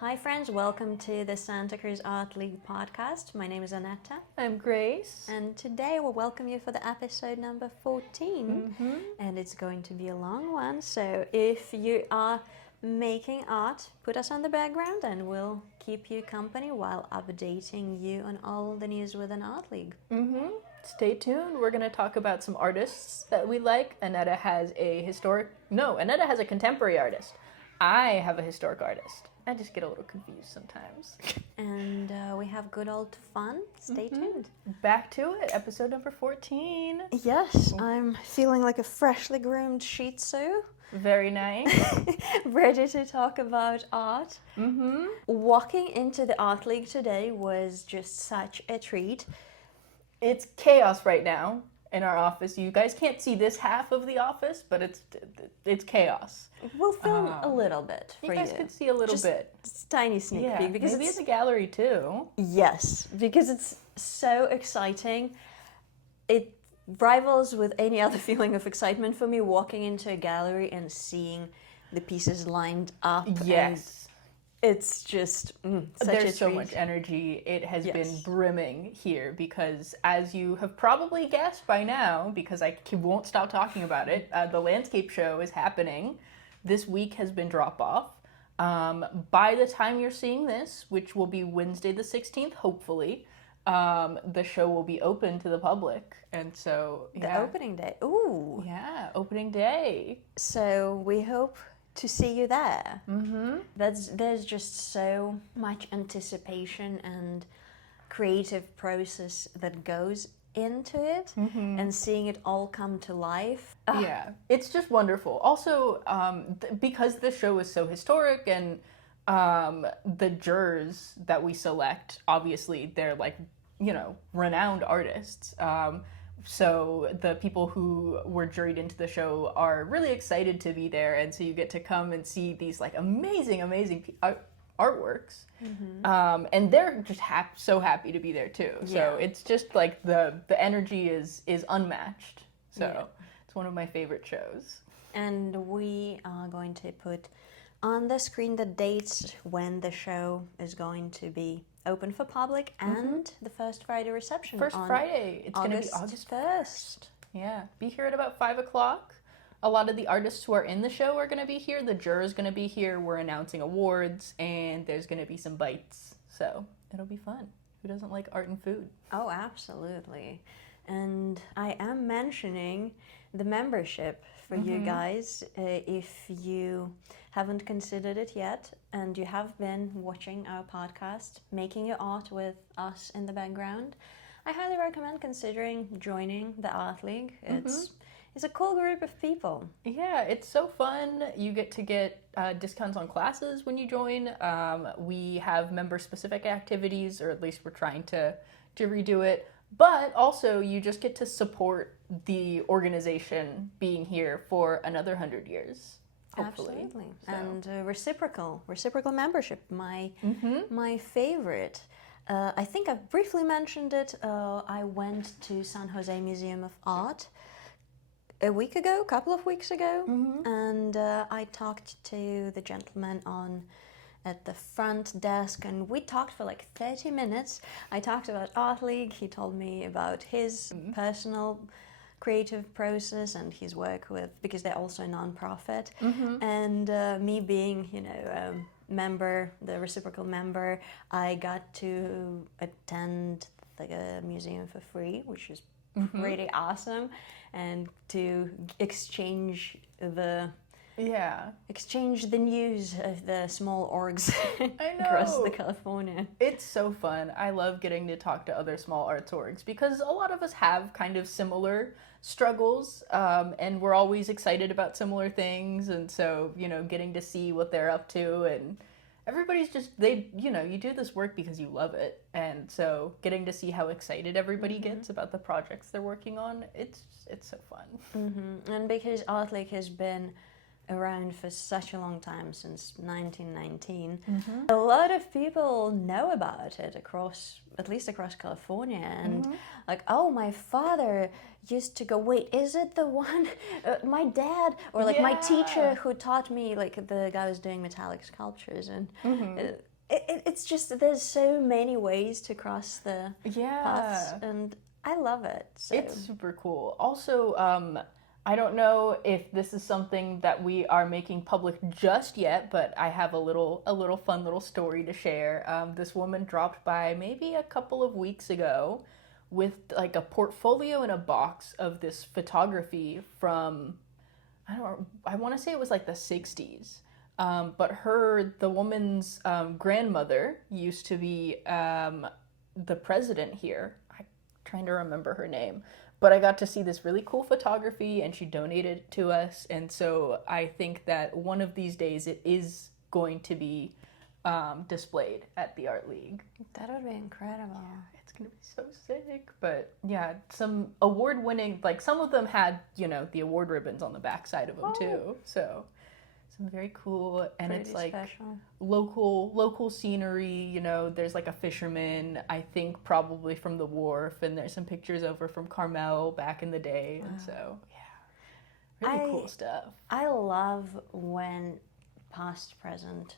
Hi friends, welcome to the Santa Cruz Art League podcast. My name is Anetta. I'm Grace. And today we'll welcome you for the episode number 14. And it's going to be a long one, so if you are making art, put us on the background and we'll keep you company while updating you on all the news within Art League. Stay tuned. We're going to talk about some artists that we like. Anetta has a contemporary artist. I have a historic artist. I just get a little confused sometimes. And we have good old fun. Stay tuned. Back to it, episode number 14. Yes, I'm feeling like a freshly groomed Shih Tzu. Very nice. Ready to talk about art. Walking into the Art League today was just such a treat. It's chaos right now in our office. You guys can't see this half of the office, but it's chaos. We'll film a little bit for you. You guys could see a little bit. Just tiny sneak peek. Because maybe it's a gallery too. Yes, because it's so exciting. It rivals with any other feeling of excitement for me walking into a gallery and seeing the pieces lined up. Yes. It's just such There's a so treat. much energy. It has Yes. been brimming here because, as you have probably guessed by now, because I won't stop talking about it, the landscape show is happening. This week has been drop-off. By the time you're seeing this, which will be Wednesday the 16th, hopefully, the show will be open to the public. And so, The opening day. Ooh. Yeah, opening day. So we hope to see you there. There's just so much anticipation and creative process that goes into it, and seeing it all come to life. Yeah, it's just wonderful. Also, because the show is so historic and the jurors that we select, obviously, they're renowned artists. So the people who were juried into the show are really excited to be there, and so you get to come and see these amazing artworks, and they're just so happy to be there too. So it's just the energy is unmatched. So it's one of my favorite shows. And we are going to put on the screen the dates when the show is going to be open for public and the first Friday reception. First Friday. It's going to be August 1st. Yeah. Be here at about 5 o'clock. A lot of the artists who are in the show are going to be here. The jurors going to be here. We're announcing awards, and there's going to be some bites. So it'll be fun. Who doesn't like art and food? Oh, absolutely. And I am mentioning the membership for you guys. If you haven't considered it yet and you have been watching our podcast, making your art with us in the background, I highly recommend considering joining the Art League. It's a cool group of people. Yeah, it's so fun. You get to get discounts on classes when you join. We have member-specific activities, or at least we're trying to redo it. But also, you just get to support the organization being here for another 100 years, hopefully. Absolutely. So. And reciprocal membership, my favorite. I think I've briefly mentioned it. I went to San Jose Museum of Art a couple of weeks ago, and I talked to the gentleman at the front desk, and we talked for 30 minutes. I talked about Art League. He told me about his personal creative process and his work because they're also a non-profit. And me being, a member, the reciprocal member, I got to attend the museum for free, which is pretty awesome, and to exchange the news of the small orgs across the California. It's so fun. I love getting to talk to other small arts orgs because a lot of us have kind of similar struggles, and we're always excited about similar things, and so, getting to see what they're up to, and everybody's just, you do this work because you love it, and so getting to see how excited everybody gets about the projects they're working on, it's so fun. And because Art League has been around for such a long time, since 1919. A lot of people know about it at least across California, and like, oh, my father used to go, wait, is it the one, my dad, or like my teacher who taught me, like the guy was doing metallic sculptures, and it's just, there's so many ways to cross the paths, and I love it. So. It's super cool. Also, I don't know if this is something that we are making public just yet, but I have a little fun little story to share. This woman dropped by maybe a couple of weeks ago with like a portfolio in a box of this photography from, I want to say it was like the 60s. But the woman's grandmother used to be the president here. I'm trying to remember her name. But I got to see this really cool photography, and she donated it to us. And so I think that one of these days it is going to be displayed at the Art League. That would be incredible. Yeah, it's going to be so sick. But yeah, some award-winning, like some of them had, the award ribbons on the backside of them too. So some very cool, and pretty it's like special. local scenery. There's like a fisherman, I think probably from the wharf, and there's some pictures over from Carmel back in the day. And so really cool stuff. I love when past, present,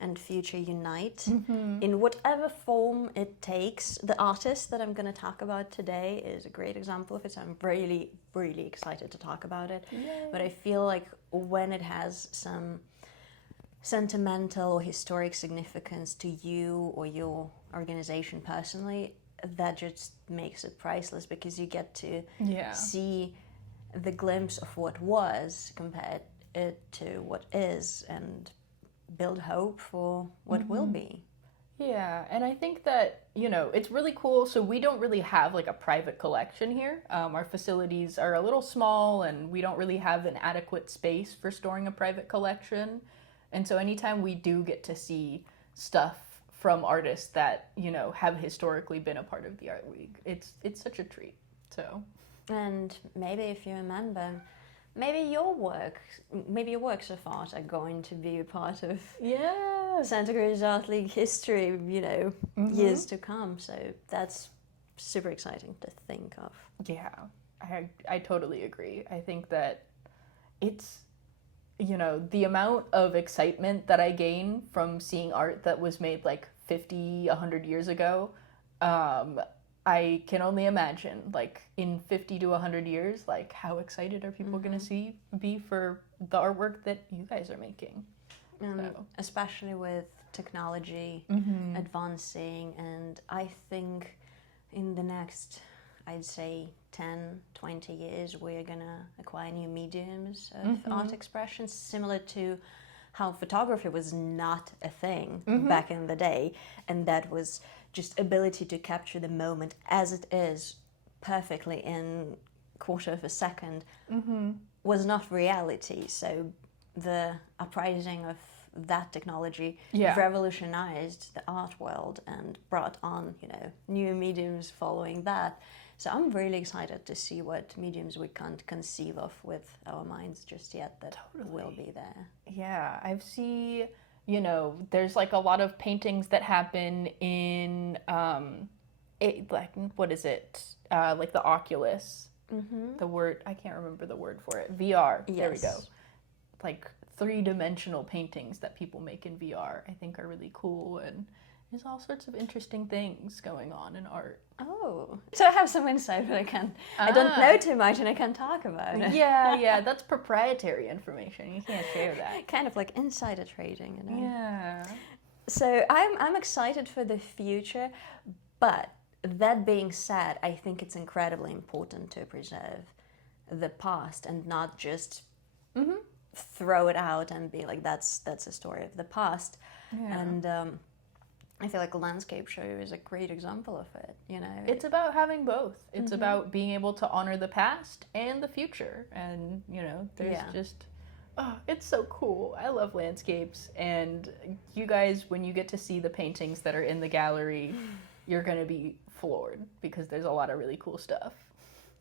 and future unite in whatever form it takes. The artist that I'm going to talk about today is a great example of it, so I'm really, really excited to talk about it. Yay. But I feel like when it has some sentimental or historic significance to you or your organization personally, that just makes it priceless, because you get to see the glimpse of what was compared it to what is, and build hope for what will be. Yeah, and I think that, it's really cool. So we don't really have like a private collection here. Our facilities are a little small, and we don't really have an adequate space for storing a private collection. And so anytime we do get to see stuff from artists that, have historically been a part of the Art League, it's such a treat. So, and maybe if you remember, maybe your works of art are going to be a part of Santa Cruz Art League history, years to come. So that's super exciting to think of. Yeah, I totally agree. I think that it's, the amount of excitement that I gain from seeing art that was made like 50, 100 years ago, I can only imagine, like, in 50 to 100 years, like, how excited are people going to be for the artwork that you guys are making? Especially with technology advancing, and I think in the next, I'd say, 10, 20 years, we're going to acquire new mediums of art expression, similar to how photography was not a thing back in the day, and that was just ability to capture the moment as it is perfectly in quarter of a second was not reality. So the uprising of that technology revolutionized the art world and brought on, new mediums following that. So I'm really excited to see what mediums we can't conceive of with our minds just yet that will be there. Yeah, I've seen, there's like a lot of paintings that happen in, what is it? Like the Oculus. The word, I can't remember the word for it. VR. Yes. There we go. Like 3-dimensional paintings that people make in VR, I think are really cool, and there's all sorts of interesting things going on in art. Oh, so I have some insight, but I don't know too much, and I can't talk about it. Yeah, that's proprietary information. You can't share that. Kind of like insider trading, Yeah. So I'm excited for the future, but that being said, I think it's incredibly important to preserve the past and not just throw it out and be like, that's a story of the past. Yeah. And I feel like a landscape show is a great example of it, It's about having both. It's about being able to honor the past and the future. And, there's just, it's so cool. I love landscapes. And you guys, when you get to see the paintings that are in the gallery, you're going to be floored because there's a lot of really cool stuff.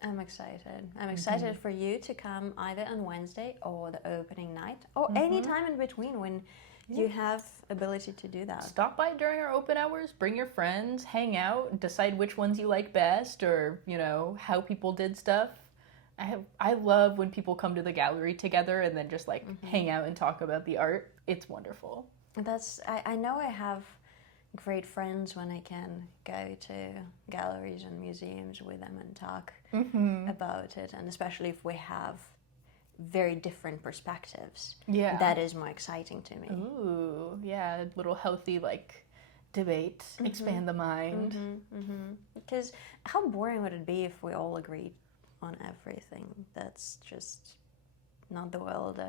I'm excited. I'm excited for you to come either on Wednesday or the opening night or any time in between when you have ability to do that. Stop by during our open hours, bring your friends, hang out, decide which ones you like best, or, you know, how people did stuff. I love when people come to the gallery together and then just like hang out and talk about the art. It's wonderful. I know I have great friends when I can go to galleries and museums with them and talk about it, and especially if we have very different perspectives. Yeah. That is more exciting to me. Ooh, yeah, a little healthy like debate, expand the mind. Because how boring would it be if we all agreed on everything? That's just not the world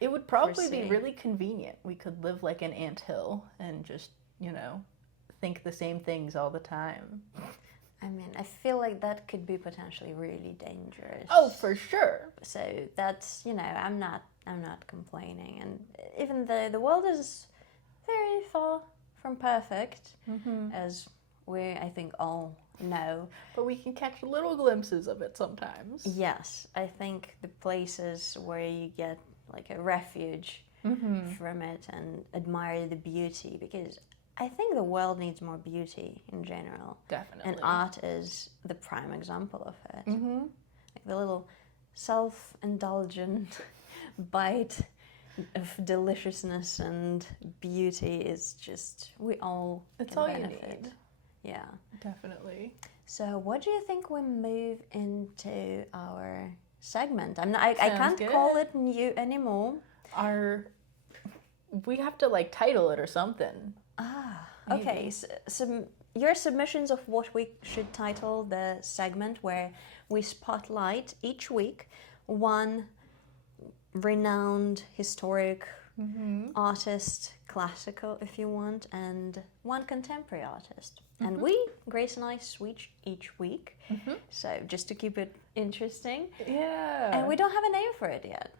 It would probably foresee. be really convenient. We could live like an anthill and just, you know, think the same things all the time. I mean, I feel like that could be potentially really dangerous. Oh, for sure. So that's, you know, I'm not complaining. And even though the world is very far from perfect, as we, I think, all know. But we can catch little glimpses of it sometimes. Yes, I think the places where you get like a refuge from it and admire the beauty, because I think the world needs more beauty in general. Definitely. And art is the prime example of it. Like the little self-indulgent bite of deliciousness and beauty is just, we all It's can all benefit. you need. Yeah. Definitely. So what do you think we move into our segment? I can't good. call it new anymore. We have to like title it or something. Okay, so your submissions of what we should title the segment, where we spotlight each week one renowned historic artist, classical if you want, and one contemporary artist. And we, Grace and I, switch each week. So just to keep it interesting. Yeah. And we don't have a name for it yet.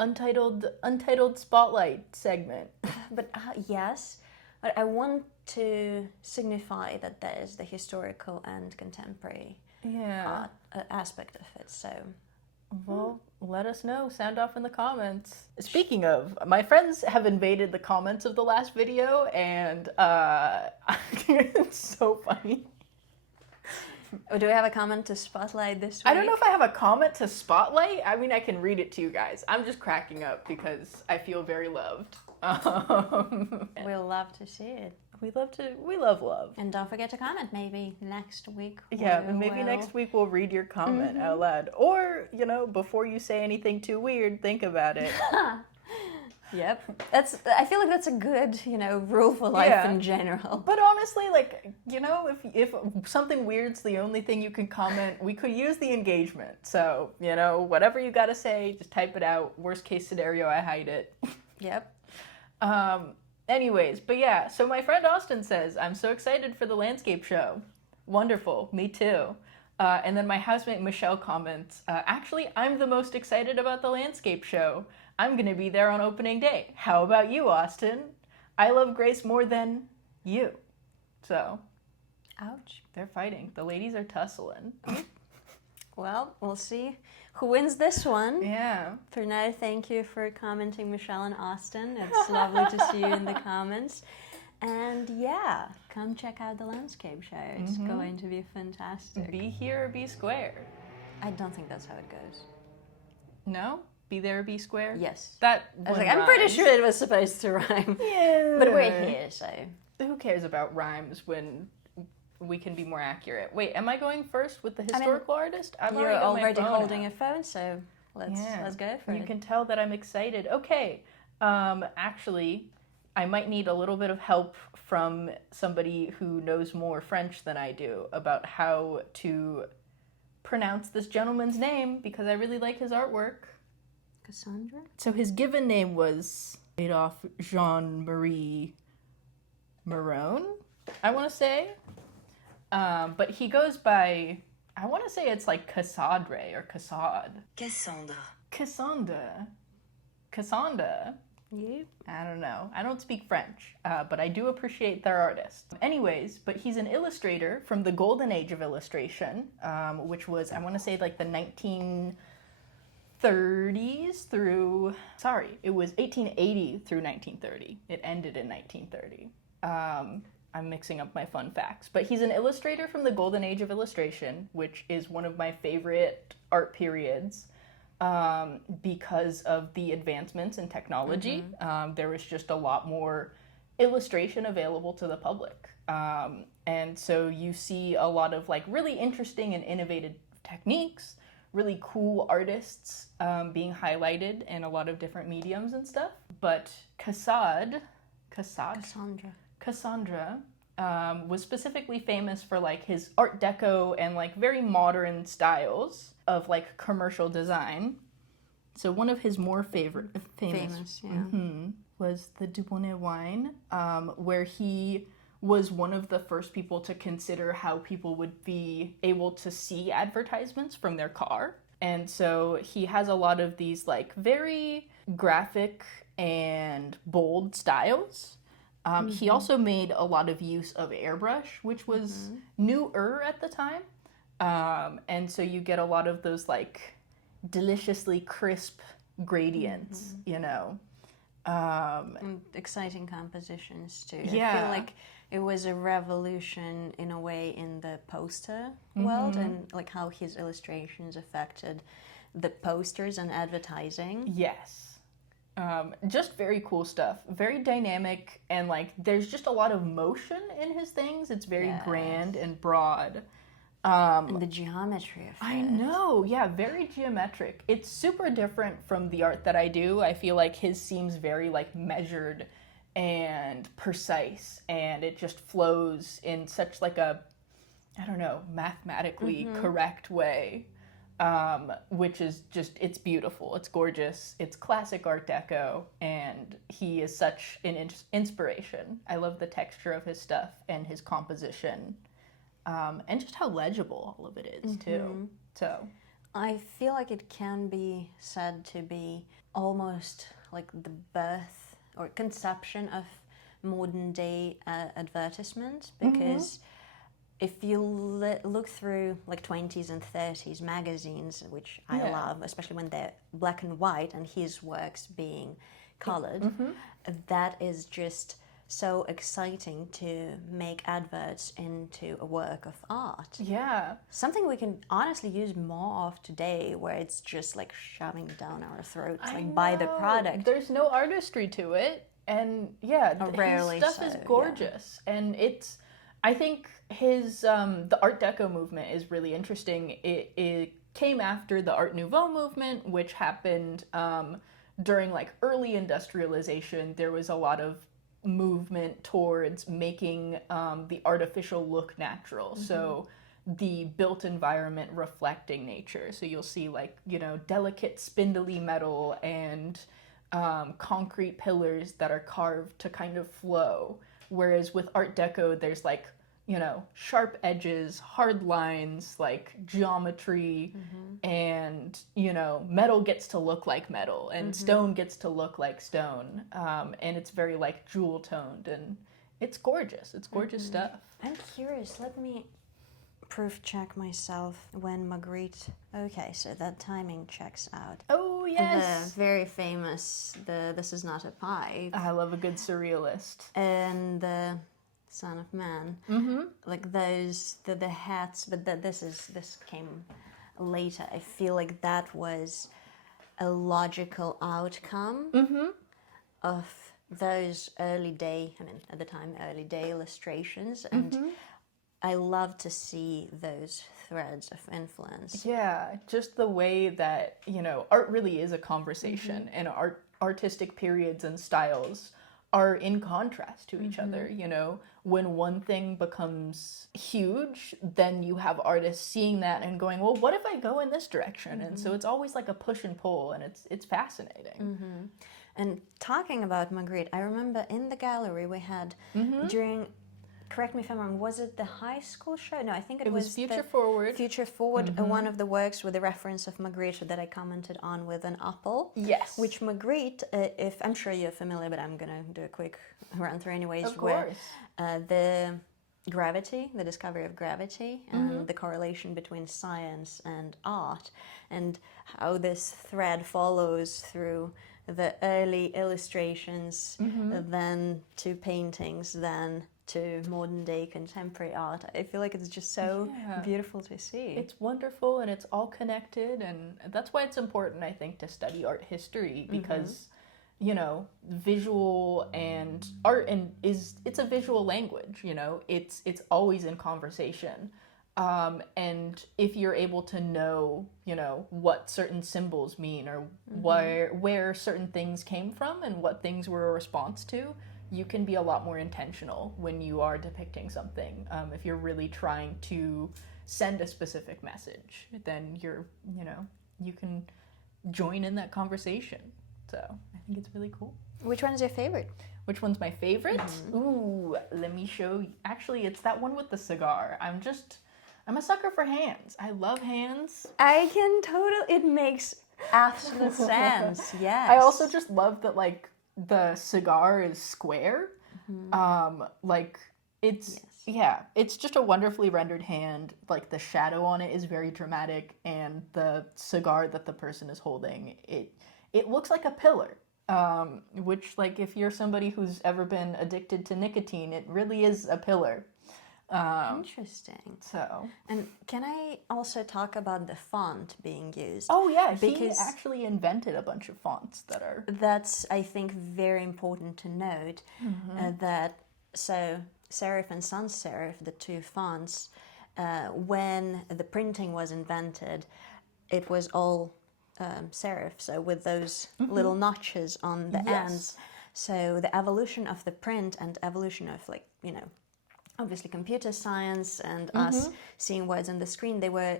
Untitled Spotlight segment. But yes, but I want to signify that there's the historical and contemporary Yeah. aspect of it. So, Well, let us know. Sound off in the comments. Speaking of, my friends have invaded the comments of the last video, and it's so funny. do we have a comment to spotlight this week? I don't know if I have a comment to spotlight. I mean, I can read it to you guys. I'm just cracking up because I feel very loved. We'll love to see it. We love love. And don't forget to comment. Maybe next week. Yeah, we maybe will- next week we'll read your comment out loud. Or, you know, before you say anything too weird, think about it. Yep. I feel like that's a good, rule for life Yeah. in general. But honestly, like, you know, if something weird's the only thing you can comment, we could use the engagement. So, you know, whatever you gotta say, just type it out. Worst case scenario, I hide it. Yep. Anyways, but yeah, so my friend Austin says, I'm so excited for the landscape show. Wonderful, me too. And then my housemate Michelle comments, actually, I'm the most excited about the landscape show. I'm gonna be there on opening day. How about you, Austin? I love Grace more than you. So, Ouch. they're fighting. The ladies are tussling. Well, we'll see who wins this one. Yeah. For now, thank you for commenting, Michelle and Austin. It's lovely to see you in the comments. And yeah, come check out the landscape show. It's going to be fantastic. Be here or be square. I don't think that's how it goes. No? Be there or be square? Yes. That I was one like, I'm pretty rhymes. sure it was supposed to rhyme. Yeah. But we're here, so. Who cares about rhymes when we can be more accurate? Wait, am I going first with the historical artist? You're got my already phone holding out. a phone, so let's go for You it. can tell that I'm excited. Okay. Actually, I might need a little bit of help from somebody who knows more French than I do about how to pronounce this gentleman's name because I really like his artwork. Cassandre? So his given name was Adolphe Jean-Marie Marone, I want to say. But he goes by, I want to say it's like Cassandre or Cassad. Cassandre. Cassandre. Cassandra. You? I don't know. I don't speak French, but I do appreciate their artists. Anyways, but he's an illustrator from the golden age of illustration, which was, I want to say, like the 1930s through, sorry, it was 1880 through 1930. It ended in 1930. I'm mixing up my fun facts. But he's an illustrator from the golden age of illustration, which is one of my favorite art periods. Because of the advancements in technology. There was just a lot more illustration available to the public. And so you see a lot of like really interesting and innovative techniques, really cool artists being highlighted in a lot of different mediums and stuff. But Cassandre was specifically famous for like his Art Deco and like very modern styles of like commercial design. So one of his more famous was the Dubonnet wine, where he was one of the first people to consider how people would be able to see advertisements from their car. And so he has a lot of these like very graphic and bold styles. He also made a lot of use of airbrush, which was newer at the time. And so you get a lot of those like deliciously crisp gradients, you know. And exciting compositions too. I feel like it was a revolution in a way in the poster world, and like how his illustrations affected the posters and advertising. Yes. Just very cool stuff. Very dynamic, and like there's just a lot of motion in his things. It's very grand and broad. And the geometry of it. I know, yeah, very geometric. It's super different from the art that I do. I feel like his seems very like measured and precise, and it just flows in such like a, I don't know, mathematically correct way, which is just, it's beautiful, it's gorgeous, it's classic Art Deco, and he is such an inspiration. I love the texture of his stuff and his composition. And just how legible all of it is, too. So I feel like it can be said to be almost like the birth or conception of modern day advertisement, because if you look through like 20s and 30s magazines, which I love, especially when they're black and white and his works being colored, that is just so exciting to make adverts into a work of art. Yeah. Something we can honestly use more of today, where it's just like shoving down our throats, like buy the product. There's no artistry to it, and rarely his stuff is gorgeous, and it's. I think his the Art Deco movement is really interesting. It came after the Art Nouveau movement, which happened during like early industrialization. There was a lot of movement towards making the artificial look natural. So the built environment reflecting nature. So you'll see like, you know, delicate spindly metal and concrete pillars that are carved to kind of flow. Whereas with Art Deco, there's like, you know, sharp edges, hard lines, like geometry, and, you know, metal gets to look like metal, and stone gets to look like stone. And it's very like jewel toned, and it's gorgeous. It's gorgeous stuff. I'm curious, let me proof check myself when Magritte. Okay, so that timing checks out. Oh, yes. The very famous, This Is Not a Pie. I love a good surrealist. And the Son of Man. Like those, the hats, but this came later. I feel like that was a logical outcome of those early day illustrations, and I love to see those threads of influence. Yeah, just the way that, you know, art really is a conversation, and artistic periods and styles are in contrast to each other, you know. When one thing becomes huge, then you have artists seeing that and going, well, what if I go in this direction? And so it's always like a push and pull, and it's fascinating. And talking about Magritte, I remember in the gallery we had during correct me if I'm wrong, was it the high school show? No, I think it was Future the Forward. Future Forward, one of the works with the reference of Magritte that I commented on with an apple. Yes. Which Magritte, if I'm sure you're familiar, but I'm going to do a quick run through anyways. Of course. Where the gravity, the discovery of gravity, and the correlation between science and art, and how this thread follows through the early illustrations, then to paintings, then to modern day contemporary art. I feel like it's just so beautiful to see. It's wonderful, and it's all connected, and that's why it's important, I think, to study art history, because you know, visual and art it's a visual language, you know, it's always in conversation. And if you're able to know, you know, what certain symbols mean, or where certain things came from and what things were a response to, you can be a lot more intentional when you are depicting something. If you're really trying to send a specific message, then you can join in that conversation. So I think it's really cool. Which one is your favorite? Which one's my favorite? Ooh, let me show you. Actually, it's that one with the cigar. I'm a sucker for hands. I love hands. I can totally, it makes absolute sense, yes. I also just love that, like, the cigar is square. Like, it's, it's just a wonderfully rendered hand. Like, the shadow on it is very dramatic, and the cigar that the person is holding, it looks like a pillar. Which, like, if you're somebody who's ever been addicted to nicotine, it really is a pillar. Interesting. So, and can I also talk about the font being used? Oh yeah, because he actually invented a bunch of fonts that are. That's, I think, very important to note that so serif and sans serif, the two fonts, when the printing was invented, it was all serif. So with those little notches on the ends. So the evolution of the print and evolution of, like, you know, obviously computer science and us seeing words on the screen, they were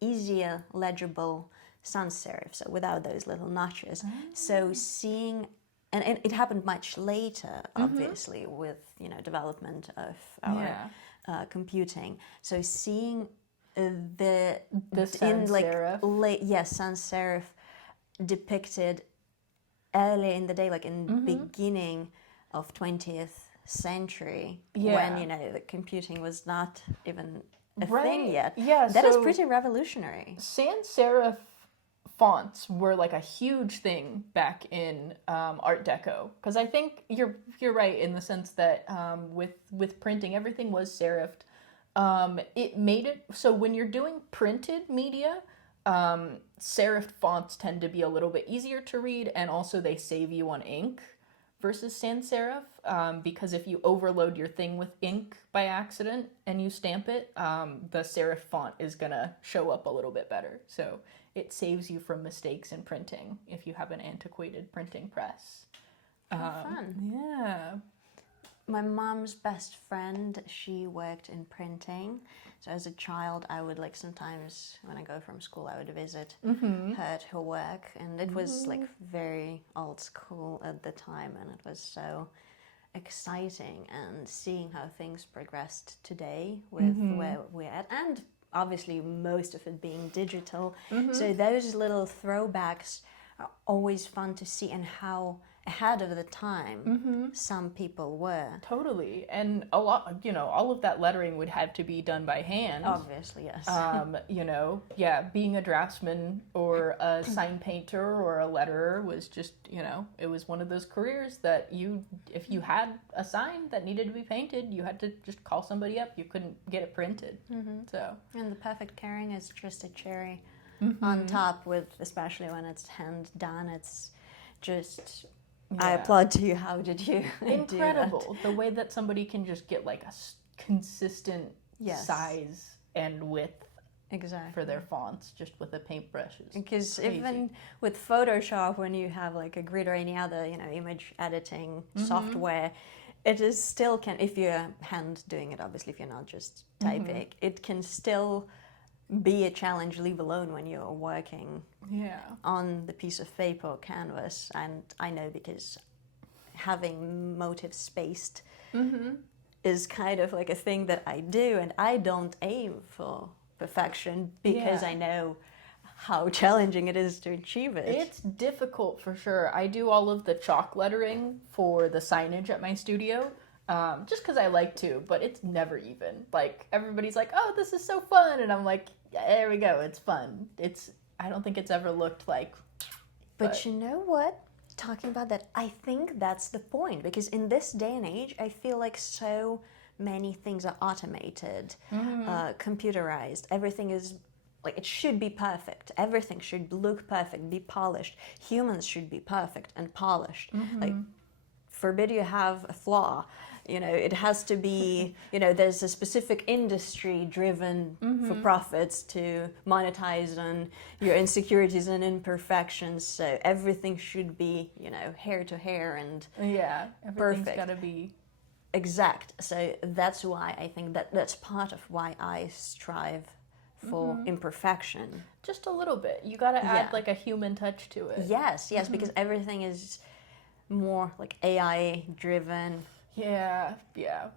easier legible sans serif, so without those little notches. So seeing, and it happened much later, obviously, with, you know, development of our computing. So seeing the sans serif, sans serif depicted early in the day, like in the beginning of 20th century, when, you know, the computing was not even a thing yet. That is pretty revolutionary. Sans serif fonts were like a huge thing back in Art Deco, because I think you're right in the sense that with printing, everything was serifed. It made it so when you're doing printed media, serifed fonts tend to be a little bit easier to read, and also they save you on ink versus sans serif, because if you overload your thing with ink by accident and you stamp it, the serif font is gonna show up a little bit better. So it saves you from mistakes in printing if you have an antiquated printing press. Fun. Yeah. My mom's best friend, she worked in printing. So as a child, I would, like, sometimes when I go from school, I would visit her at her work. And it was, like, very old school at the time. And it was so exciting. And seeing how things progressed today with where we're at. And obviously most of it being digital. So those little throwbacks are always fun to see, and how ahead of the time some people were. Totally. And a lot, you know, all of that lettering would have to be done by hand. Obviously, yes. You know, being a draftsman or a sign painter or a letterer was just, you know, it was one of those careers that if you had a sign that needed to be painted, you had to just call somebody up. You couldn't get it printed. So. And the perfect pairing is just a cherry on top, with, especially when it's hand done, it's just... I applaud to you. How did you Incredible. do that? The way that somebody can just get, like, a consistent size and width for their fonts just with a paintbrush. Because even with Photoshop, when you have, like, a grid or any other, you know, image editing software, it is still if you're hand doing it, obviously, if you're not just typing, it can still be a challenge, leave alone when you're working on the piece of paper or canvas. And I know, because having motifs spaced is kind of like a thing that I do, and I don't aim for perfection because I know how challenging it is to achieve it. It's difficult for sure. I do all of the chalk lettering for the signage at my studio, just because I like to, but it's never even. Like, everybody's like, oh, this is so fun, and I'm like, yeah, there we go, it's fun. I don't think it's ever looked like... But you know what? Talking about that, I think that's the point, because in this day and age, I feel like so many things are automated, computerized. Everything is... like, it should be perfect. Everything should look perfect, be polished. Humans should be perfect and polished. Like, forbid you have a flaw. You know, it has to be, you know, there's a specific industry driven for profits to monetize on your insecurities and imperfections. So everything should be, you know, hair to hair and everything's got to be exact. So that's why I think that's part of why I strive for imperfection. Just a little bit. You got to add like a human touch to it. Yes, because everything is more like AI driven. Yeah.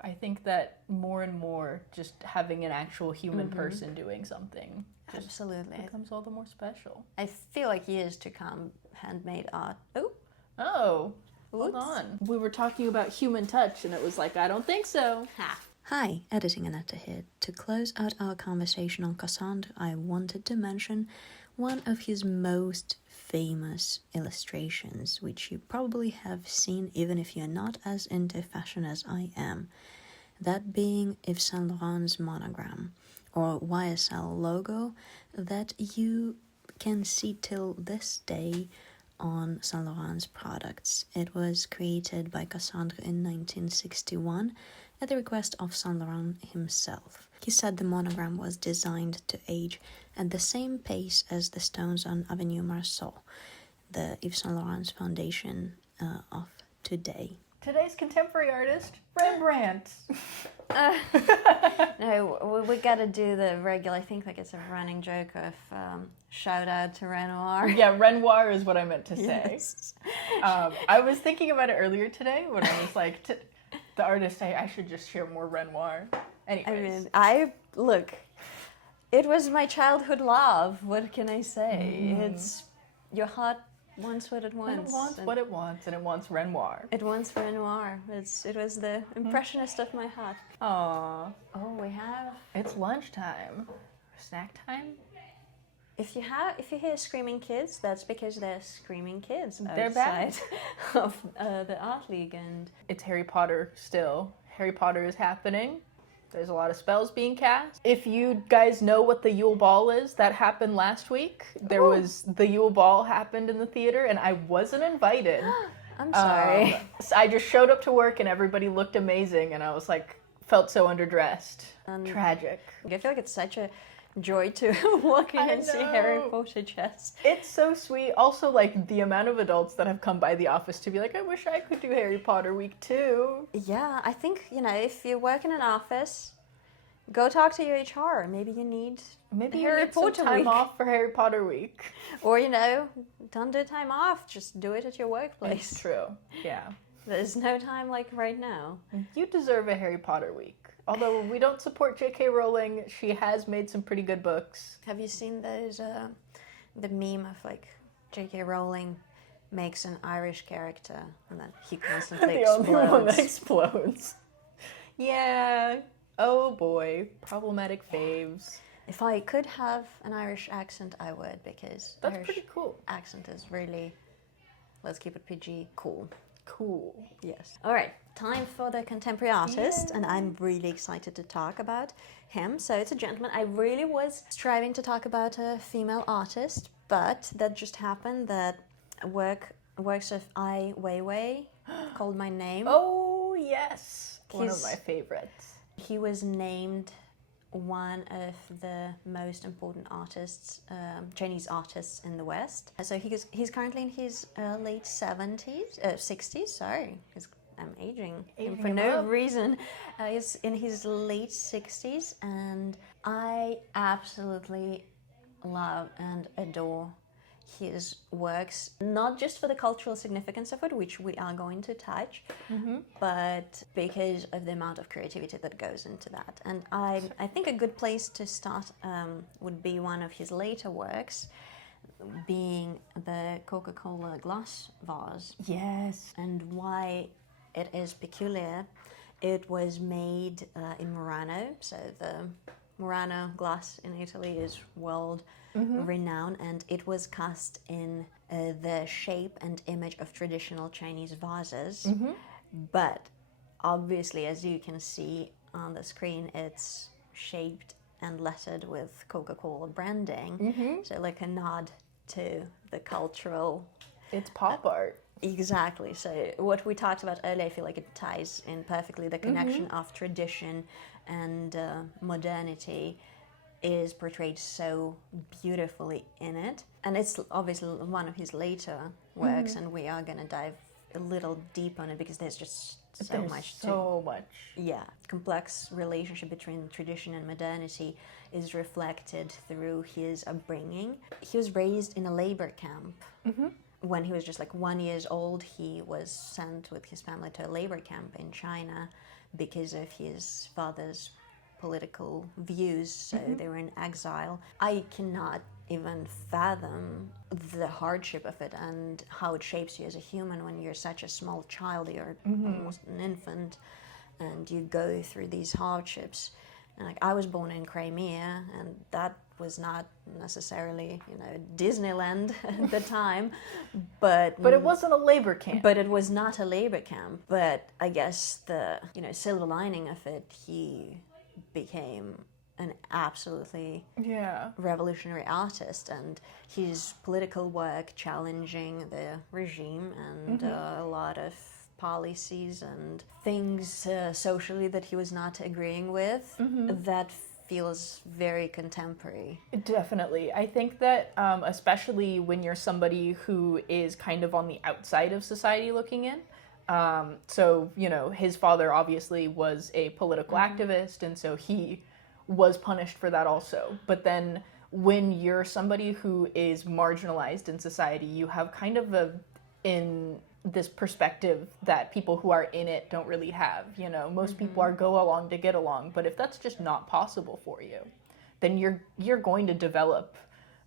I think that more and more just having an actual human person doing something Absolutely becomes all the more special. I feel like years to come, handmade art. Oh, hold on. We were talking about human touch, and it was like, I don't think so. Hi, editing Anetta here. To close out our conversation on Cassandre, I wanted to mention one of his most famous illustrations, which you probably have seen even if you're not as into fashion as I am. That being Yves Saint Laurent's monogram, or YSL logo, that you can see till this day on Saint Laurent's products. It was created by Cassandre in 1961 at the request of Saint Laurent himself. He said the monogram was designed to age at the same pace as the stones on Avenue Marceau, the Yves Saint Laurent's foundation of today. Today's contemporary artist, Rembrandt. No, we gotta do the regular, I think like it's a running joke of shout out to Renoir. Yeah, Renoir is what I meant to say. Yes. I was thinking about it earlier today when I was like, the artist, I should just share more Renoir. Anyways. I mean, it was my childhood love. What can I say? It's your heart wants what it wants. It wants what it wants, and it wants Renoir. It wants Renoir. It was the impressionist of my heart. Aww. Oh, we have. It's lunchtime. Snack time? If you hear screaming kids, that's because they're screaming kids They're outside back. of the art league, and it's Harry Potter still. Harry Potter is happening. There's a lot of spells being cast. If you guys know what the Yule Ball is, that happened last week. The Yule Ball happened in the theater, and I wasn't invited. I'm sorry. So I just showed up to work, and everybody looked amazing, and I was like, felt so underdressed. Tragic. I feel like it's such a joy to walk in and see Harry Potter chess. It's so sweet. Also, like, the amount of adults that have come by the office to be like, I wish I could do Harry Potter week too. Yeah, I think, if you work in an office, go talk to your HR. Maybe you need Harry Potter some time week. Off for Harry Potter week. Or, don't do time off. Just do it at your workplace. It's true. Yeah. There's no time like right now. You deserve a Harry Potter week. Although we don't support J.K. Rowling, she has made some pretty good books. Have you seen those, the meme of, like, J.K. Rowling makes an Irish character and then he constantly the explodes? only one that explodes. Yeah. Oh boy. Problematic faves. If I could have an Irish accent, I would, because that's Irish pretty cool. accent is really, let's keep it PG, cool. Cool. Yes. All right, time for the contemporary artist, and I'm really excited to talk about him. So it's a gentleman. I really was striving to talk about a female artist, but that just happened. That works of Weiwei called My Name. Oh yes, one of my favorites. He was named one of the most important artists, Chinese artists in the West. So he's currently in his late 60s, sorry, because I'm aging him for no reason. He's in his late 60s, and I absolutely love and adore his works, not just for the cultural significance of it, which we are going to touch, but because of the amount of creativity that goes into that. And I think a good place to start would be one of his later works, being the Coca-Cola glass vase. Yes. And why it is peculiar. It was made in Murano, so the Murano glass in Italy is world renowned, and it was cast in the shape and image of traditional Chinese vases. But obviously, as you can see on the screen, it's shaped and lettered with Coca-Cola branding, so like a nod to the cultural. It's pop art. Exactly. So what we talked about earlier, I feel like it ties in perfectly. The connection of tradition and modernity is portrayed so beautifully in it. And it's obviously one of his later works, and we are going to dive a little deep on it because there's just so much. Yeah. Complex relationship between tradition and modernity is reflected through his upbringing. He was raised in a labor camp. When he was just like 1 year old, he was sent with his family to a labor camp in China because of his father's political views, so they were in exile. I cannot even fathom the hardship of it and how it shapes you as a human when you're such a small child, you're almost an infant, and you go through these hardships. And like, I was born in Crimea, and that was not necessarily, Disneyland at the time, but it wasn't a labor camp. But it was not a labor camp. But I guess the silver lining of it, he became an absolutely revolutionary artist, and his political work challenging the regime and a lot of policies and things socially that he was not agreeing with, that feels very contemporary. Definitely. I think that especially when you're somebody who is kind of on the outside of society looking in, so, his father obviously was a political activist, and so he was punished for that also. But then when you're somebody who is marginalized in society, you have kind of in this perspective that people who are in it don't really have. Most people are go along to get along, but if that's just not possible for you, then you're going to develop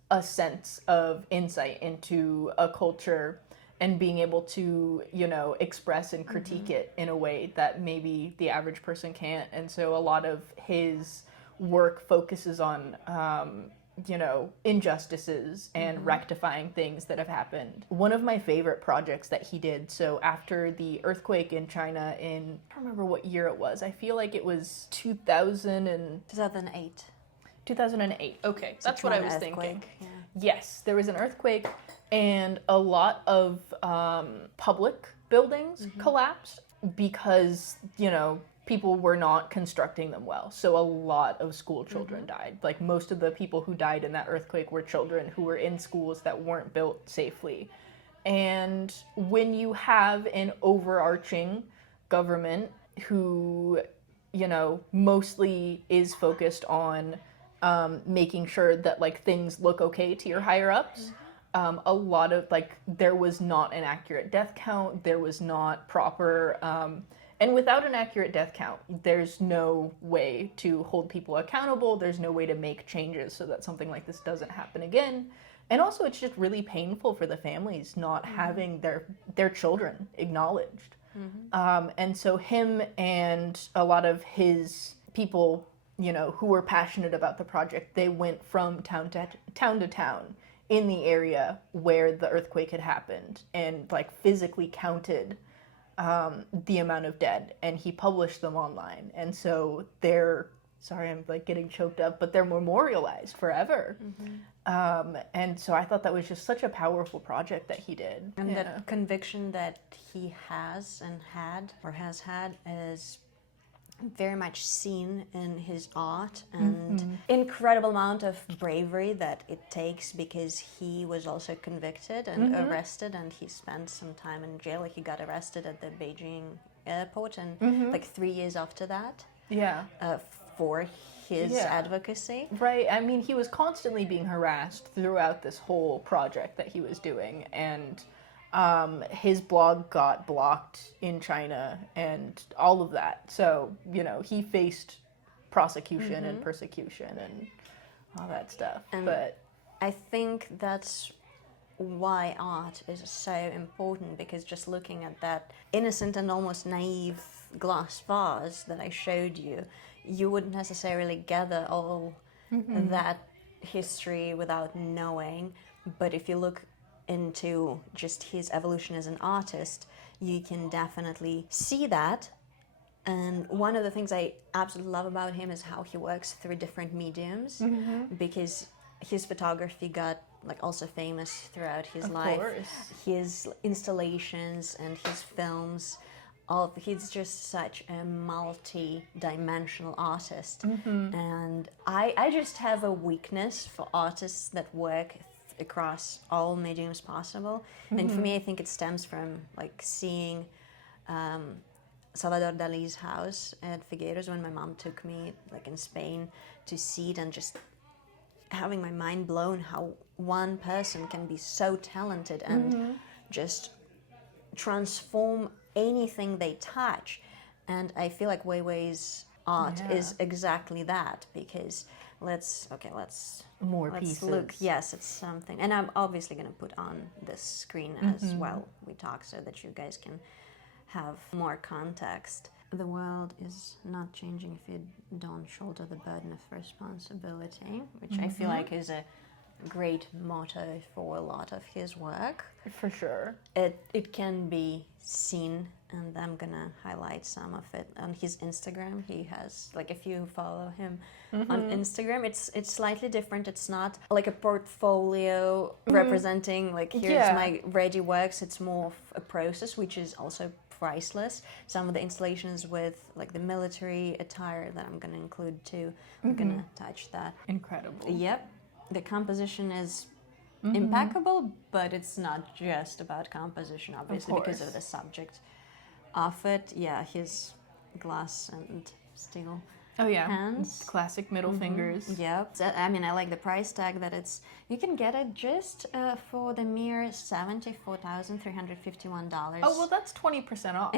a sense of insight into a culture and being able to, express and critique it in a way that maybe the average person can't. And so a lot of his work focuses on injustices and rectifying things that have happened. One of my favorite projects that he did, so after the earthquake in China I don't remember what year it was. I feel like it was 2008. 2008. Okay, that's what I was thinking. Yeah. Yes, there was an earthquake and a lot of public buildings collapsed because, people were not constructing them well. So a lot of school children died. Like, most of the people who died in that earthquake were children who were in schools that weren't built safely. And when you have an overarching government who, mostly is focused on making sure that, like, things look okay to your higher ups, a lot of, like, there was not an accurate death count, there was not proper... And without an accurate death count, there's no way to hold people accountable. There's no way to make changes so that something like this doesn't happen again. And also, it's just really painful for the families not having their children acknowledged. And so him and a lot of his people, who were passionate about the project, they went from town to town in the area where the earthquake had happened and, like, physically counted the amount of dead, and he published them online. And so I'm like getting choked up, but they're memorialized forever. And so I thought that was just such a powerful project that he did. And that conviction that he has had is very much seen in his art, and incredible amount of bravery that it takes, because he was also convicted and arrested, and he spent some time in jail. He got arrested at the Beijing airport, and like 3 years after that, for his advocacy. Right. I mean, he was constantly being harassed throughout this whole project that he was doing, and his blog got blocked in China and all of that. So, you know, he faced prosecution and persecution and all that stuff. And but I think that's why art is so important, because just looking at that innocent and almost naive glass vase that I showed you, you wouldn't necessarily gather all that history without knowing. But if you look into just his evolution as an artist, you can definitely see that. And one of the things I absolutely love about him is how he works through different mediums, because his photography got like also famous throughout his life. course. His installations and his films, he's just such a multi-dimensional artist. And I just have a weakness for artists that work across all mediums possible. And for me, I think it stems from like seeing Salvador Dali's house at Figueres when my mom took me like in Spain to see it, and just having my mind blown how one person can be so talented and just transform anything they touch. And I feel like Weiwei's art is exactly that, because let's pieces. look. Yes, it's something. And I'm obviously going to put on this screen as well we talk, so that you guys can have more context. The world is not changing if you don't shoulder the burden of responsibility, which I feel like is a great motto for a lot of his work. For sure. It can be seen, and I'm gonna highlight some of it on his Instagram. He has, like, if you follow him on Instagram, it's slightly different. It's not like a portfolio representing like here's my ready works. It's more of a process, which is also priceless. Some of the installations with like the military attire that I'm gonna include too. I'm gonna touch that. Incredible. Yep. The composition is impeccable, but it's not just about composition, obviously, because of the subject of it. Yeah, his glass and steel hands. Classic middle fingers. Yep. So, I mean, I like the price tag that you can get it just for the mere $74,351. Oh, well, that's 20% off.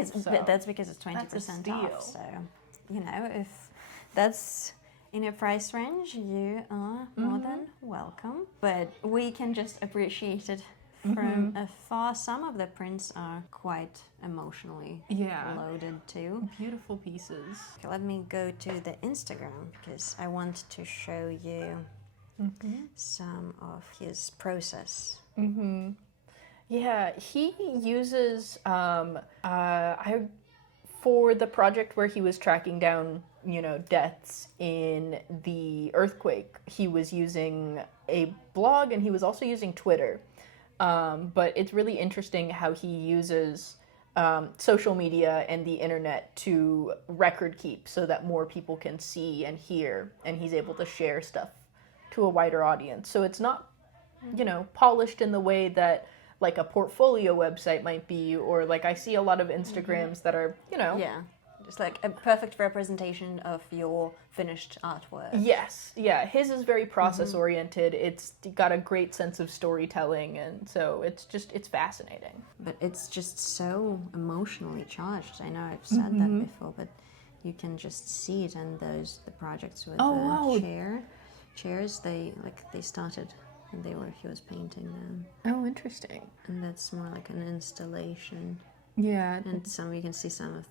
That's because it's 20% off. So, you know, if that's in a price range, you are more than welcome. But we can just appreciate it from afar. Some of the prints are quite emotionally loaded too. Beautiful pieces. Okay, let me go to the Instagram, because I want to show you some of his process. Yeah, he uses for the project where he was tracking down, you know, deaths in the earthquake, he was using a blog and he was also using Twitter. But it's really interesting how he uses social media and the internet to record keep so that more people can see and hear, and he's able to share stuff to a wider audience. So it's not, you know, polished in the way that like a portfolio website might be, or like I see a lot of Instagrams that are, you know. Yeah, just like a perfect representation of your finished artwork. Yes, yeah. His is very process oriented. It's got a great sense of storytelling, and so it's fascinating. But it's just so emotionally charged. I know I've said that before, but you can just see it in the projects with chairs. They started. And he was painting them. Oh, interesting. And that's more like an installation. Yeah. And you can see some of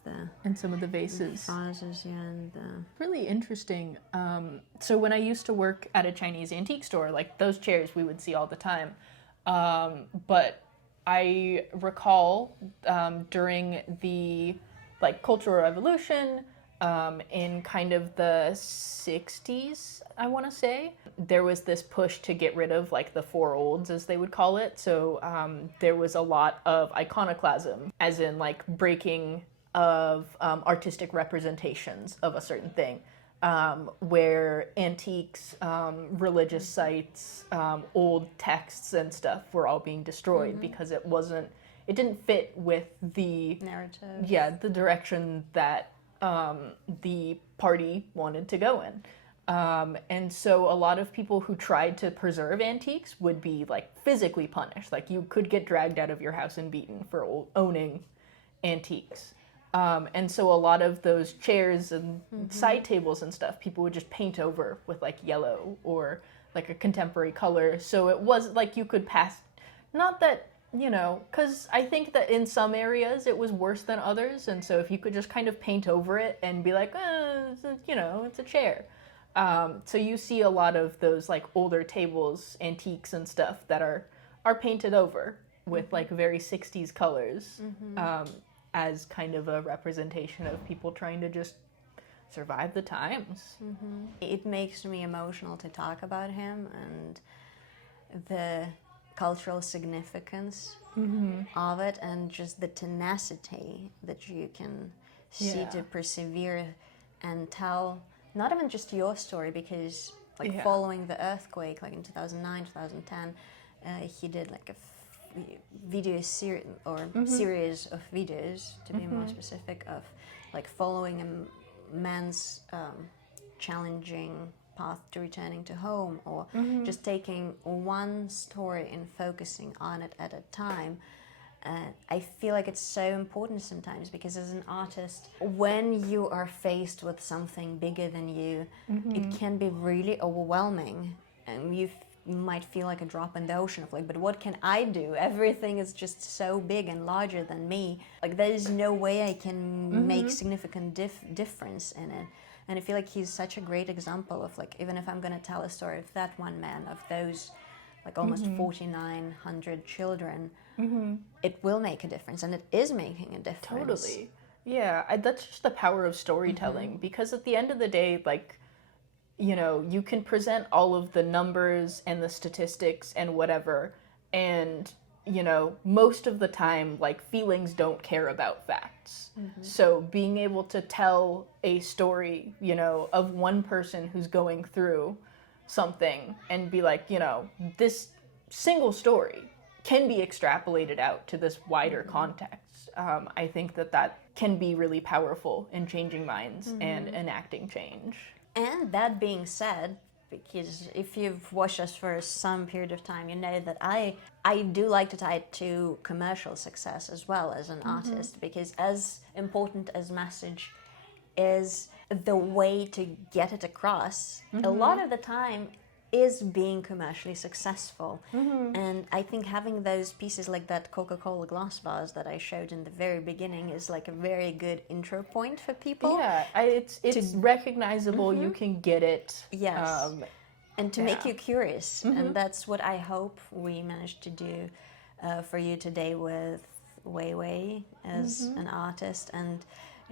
the vases. Vases, yeah, and really interesting. So when I used to work at a Chinese antique store, like those chairs we would see all the time. But I recall during the like Cultural Revolution, in kind of the 60s, I want to say, there was this push to get rid of like the four olds, as they would call it. So there was a lot of iconoclasm, as in like breaking of artistic representations of a certain thing, where antiques, religious sites, old texts and stuff were all being destroyed because it didn't fit with the narrative. Yeah, the direction that the party wanted to go in. And so a lot of people who tried to preserve antiques would be like physically punished. Like you could get dragged out of your house and beaten for owning antiques. And so a lot of those chairs and side tables and stuff, people would just paint over with like yellow or like a contemporary color. So it was like you could pass, not that, you know, because I think that in some areas it was worse than others. And so if you could just kind of paint over it and be like, it's a chair. So you see a lot of those like older tables, antiques and stuff that are painted over with like very 60s colors as kind of a representation of people trying to just survive the times. It makes me emotional to talk about him and the cultural significance of it, and just the tenacity that you can see to persevere and tell not even just your story, because like following the earthquake, like in 2009, 2010, he did like a video series or series of videos, to be more specific, of like following a man's challenging path to returning to home, or just taking one story and focusing on it at a time. I feel like it's so important sometimes, because as an artist, when you are faced with something bigger than you, it can be really overwhelming, and you might feel like a drop in the ocean of like, but what can I do? Everything is just so big and larger than me. Like there is no way I can make significant difference in it. And I feel like he's such a great example of like, even if I'm going to tell a story of that one man, of those like almost 4,900 children, it will make a difference, and it is making a difference. Totally. Yeah, that's just the power of storytelling, because at the end of the day, like, you know, you can present all of the numbers and the statistics and whatever, and, you know, most of the time, like, feelings don't care about facts. So being able to tell a story, you know, of one person who's going through something and be like, you know, this single story can be extrapolated out to this wider context. I think that can be really powerful in changing minds and enacting change. And that being said, because if you've watched us for some period of time, you know that I do like to tie it to commercial success as well as an artist, because as important as message is, the way to get it across, a lot of the time is being commercially successful. And I think having those pieces like that Coca-Cola glass vase that I showed in the very beginning is like a very good intro point for people. Yeah, it's recognizable, you can get it. Yes. And to make you curious. And that's what I hope we managed to do for you today with Weiwei as an artist, and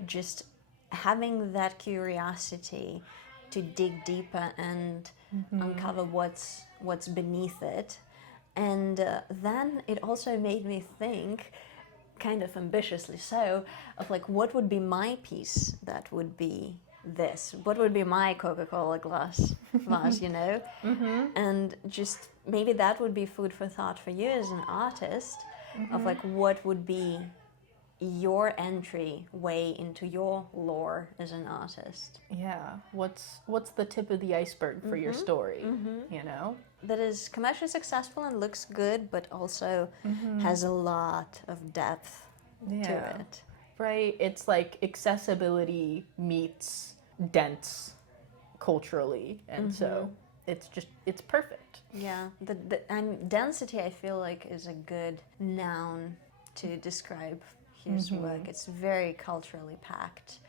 just having that curiosity to dig deeper and uncover what's beneath it. And then it also made me think, kind of ambitiously so, of like, what would be my piece that would be this? What would be my Coca-Cola glass vase, you know? And just maybe that would be food for thought for you as an artist, of like, what would be your entry way into your lore as an artist. Yeah, what's the tip of the iceberg for your story, you know? That is commercially successful and looks good, but also has a lot of depth to it. Right, it's like accessibility meets dense culturally, and so it's perfect. Yeah, and density I feel like is a good noun to describe his work. It's very culturally packed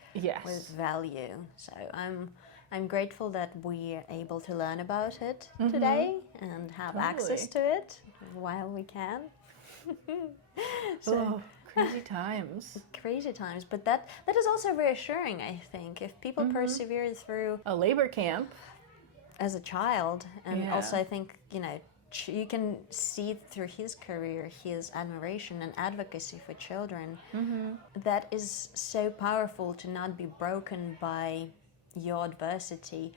with value. So I'm grateful that we're able to learn about it today and have access to it while we can. So crazy times. Crazy times, but that is also reassuring, I think, if people persevere through a labor camp as a child, and also I think, you know, you can see through his career his admiration and advocacy for children. That is so powerful, to not be broken by your adversity,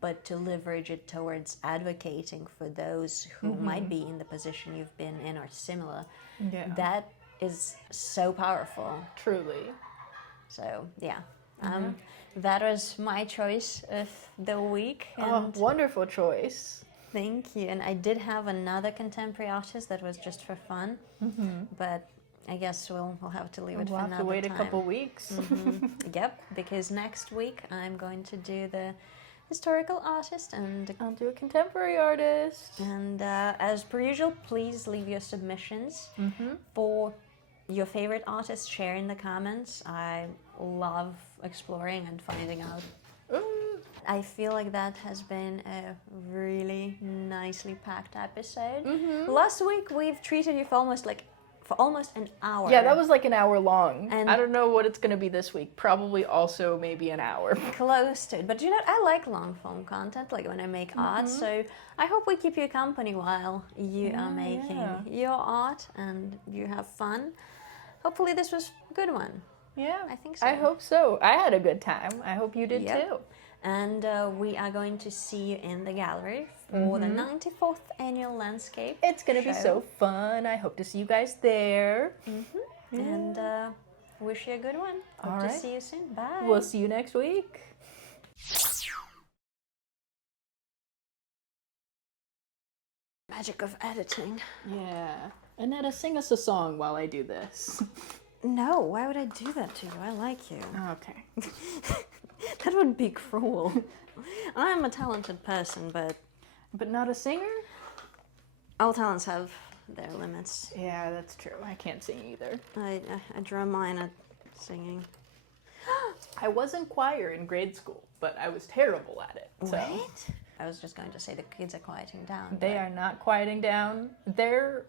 but to leverage it towards advocating for those who might be in the position you've been in or similar. That is so powerful. Truly. So yeah, That was my choice of the week. Oh, wonderful choice. Thank you. And I did have another contemporary artist that was just for fun, but I guess we'll have to leave it for another time. We'll have to wait a couple weeks. Yep, because next week I'm going to do the historical artist and I'll do a contemporary artist. And as per usual, please leave your submissions for your favorite artists. Share in the comments. I love exploring and finding out. I feel like that has been a really nicely packed episode. Last week we've treated you for almost an hour. Yeah, that was like an hour long. And I don't know what it's going to be this week. Probably also maybe an hour. Close to it. But you know, I like long form content, like when I make art. So I hope we keep you company while you are making your art and you have fun. Hopefully this was a good one. Yeah, I think so. I hope so. I had a good time. I hope you did too. And we are going to see you in the gallery for the 94th Annual Landscape It's going to be so fun. I hope to see you guys there. And wish you a good one. Hope to see you soon. Bye. We'll see you next week. Magic of editing. Yeah. Anetta, sing us a song while I do this. No, why would I do that to you? I like you. Okay. That would be cruel. I'm a talented person, but not a singer? all talents have their limits. Yeah, that's true. I can't sing either. I draw mine at singing. I was in choir in grade school, but I was terrible at it. So. Wait? I was just going to say the kids are quieting down. They are not quieting down. They're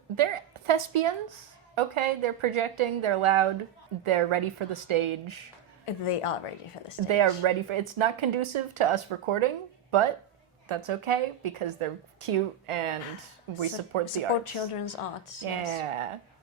thespians. Okay, they're projecting, they're loud, they're ready for the stage. They are ready for the stage. They are ready for it's not conducive to us recording, but that's okay because they're cute and we support the arts. Support children's arts. Yeah. Yes.